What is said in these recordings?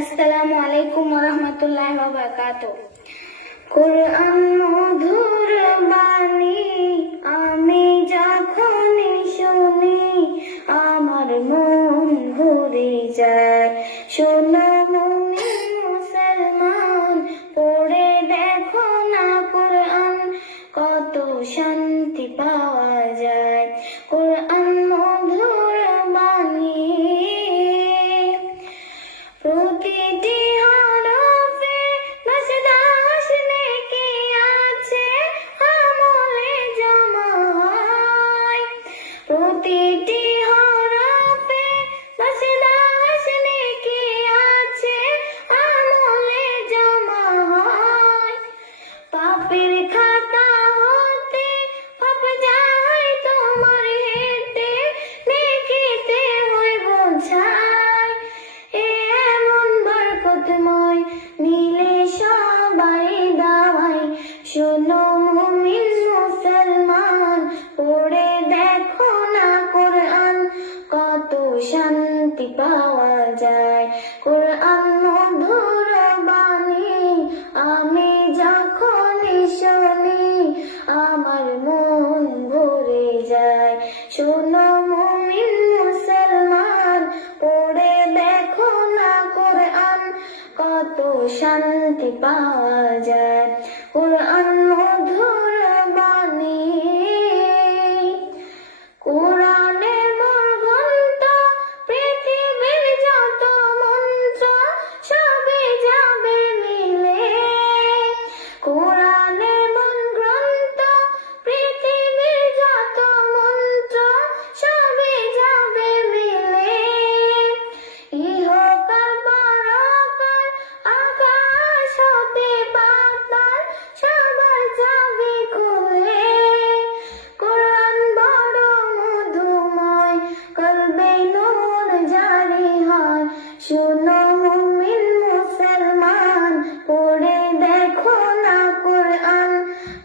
আসসালামু আলাইকুম ওয়া রাহমাতুল্লাহি ওয়া বারাকাতুহু। কোরআন মধুর বাণী আমি যখন শুনি আমার মন ভরে যায়। শোনো মুমিন মুসলমান, পড়ে দেখো না কোরআন, কত শান্তি পাওয়া যায়। কোরআন মধুর বাণী প্রতিটি হরফে দশ দশ নেকি আছে, আমলে জমা হয়। প্রতিটি হরফে দশ দশ নেকি আছে, আমলে জমা হয়। পাপের খাতা হতে পাপ যায় তোমার হেঁটে, নেকিতে হয় বোঝায়। মিলে সবাই দাওয়াই, শোনো মুমিন মুসলমান, পড়ে দেখো না কোরআন, কত শান্তি পাওয়া যায়। কোরআন মধুর বাণী আমি যখন শুনি আমার মন ভরে যায়। শোনো মুমিন মুসলমান, পড়ে দেখো না কোরআন, কত শান্তি পাওয়া যায়। কোরআন মধুর বাণী কোরআনের মোর গ্রন্থ, পৃথিবীর যত মন্ত্র সবে যাবে মিলে। কোরআনের মন গ্রন্থ, পৃথিবীর যত মন্ত্র সবে যাবে মিলে। ইহকাল পরকাল আকাশ হতে পাতাল সবার যাবে খুলে। কোরআন বড় মধুময়, কলবে নূর জারি হয়। শোনো মুমিন মুসলমান, পড়ে দেখো না কোরআন,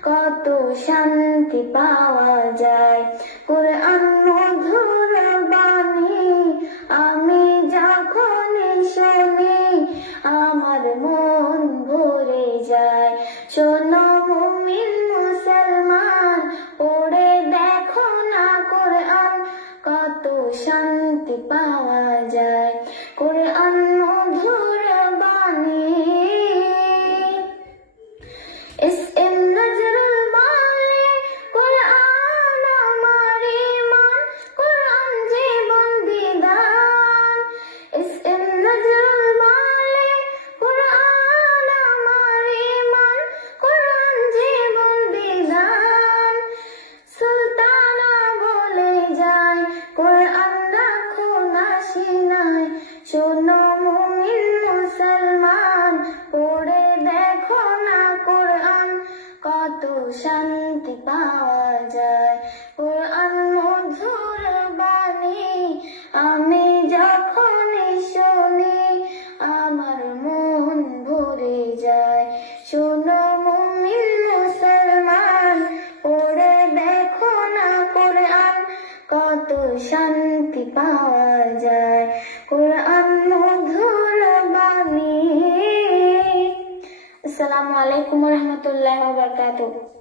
কত শান্তি পাওয়া যায়। কোরআন মধুর বাণী আমি যখন শুনি আমার মন ভরে যায়। শোনো মুমিন মুসলমান, পড়ে দেখো না কোরআন, কত শান্তি পাওয়া যায়। কোরআন মধুর বাণী এস.এম. নজরুল বলে, কোরআন আমার ঈমান, কোরআন জীবন বিধান। এস.এম. নজরুল বলে, কোরআন আমার ঈমান, কোরআন জীবন বিধান। সুলতানা বলে যায়, কোরআন রাখো না সিনায়। শোনো মুমিন মুসলমান, পড়ে দেখো না কোরআন, কত শান্তি পাওয়া যায়। কোরআন মধুর বাণী আমি যখন শুনি আমার মন ভরে যায়। শোনো মুমিন মুসলমান, পড়ে দেখো না কোরআন, কত শান্তি পাওয়া যায়। কোরআন মধুর বাণী। আসসালামু আলাইকুম ওয়া রাহমাতুল্লাহি ওয়া বারাকাতুহু।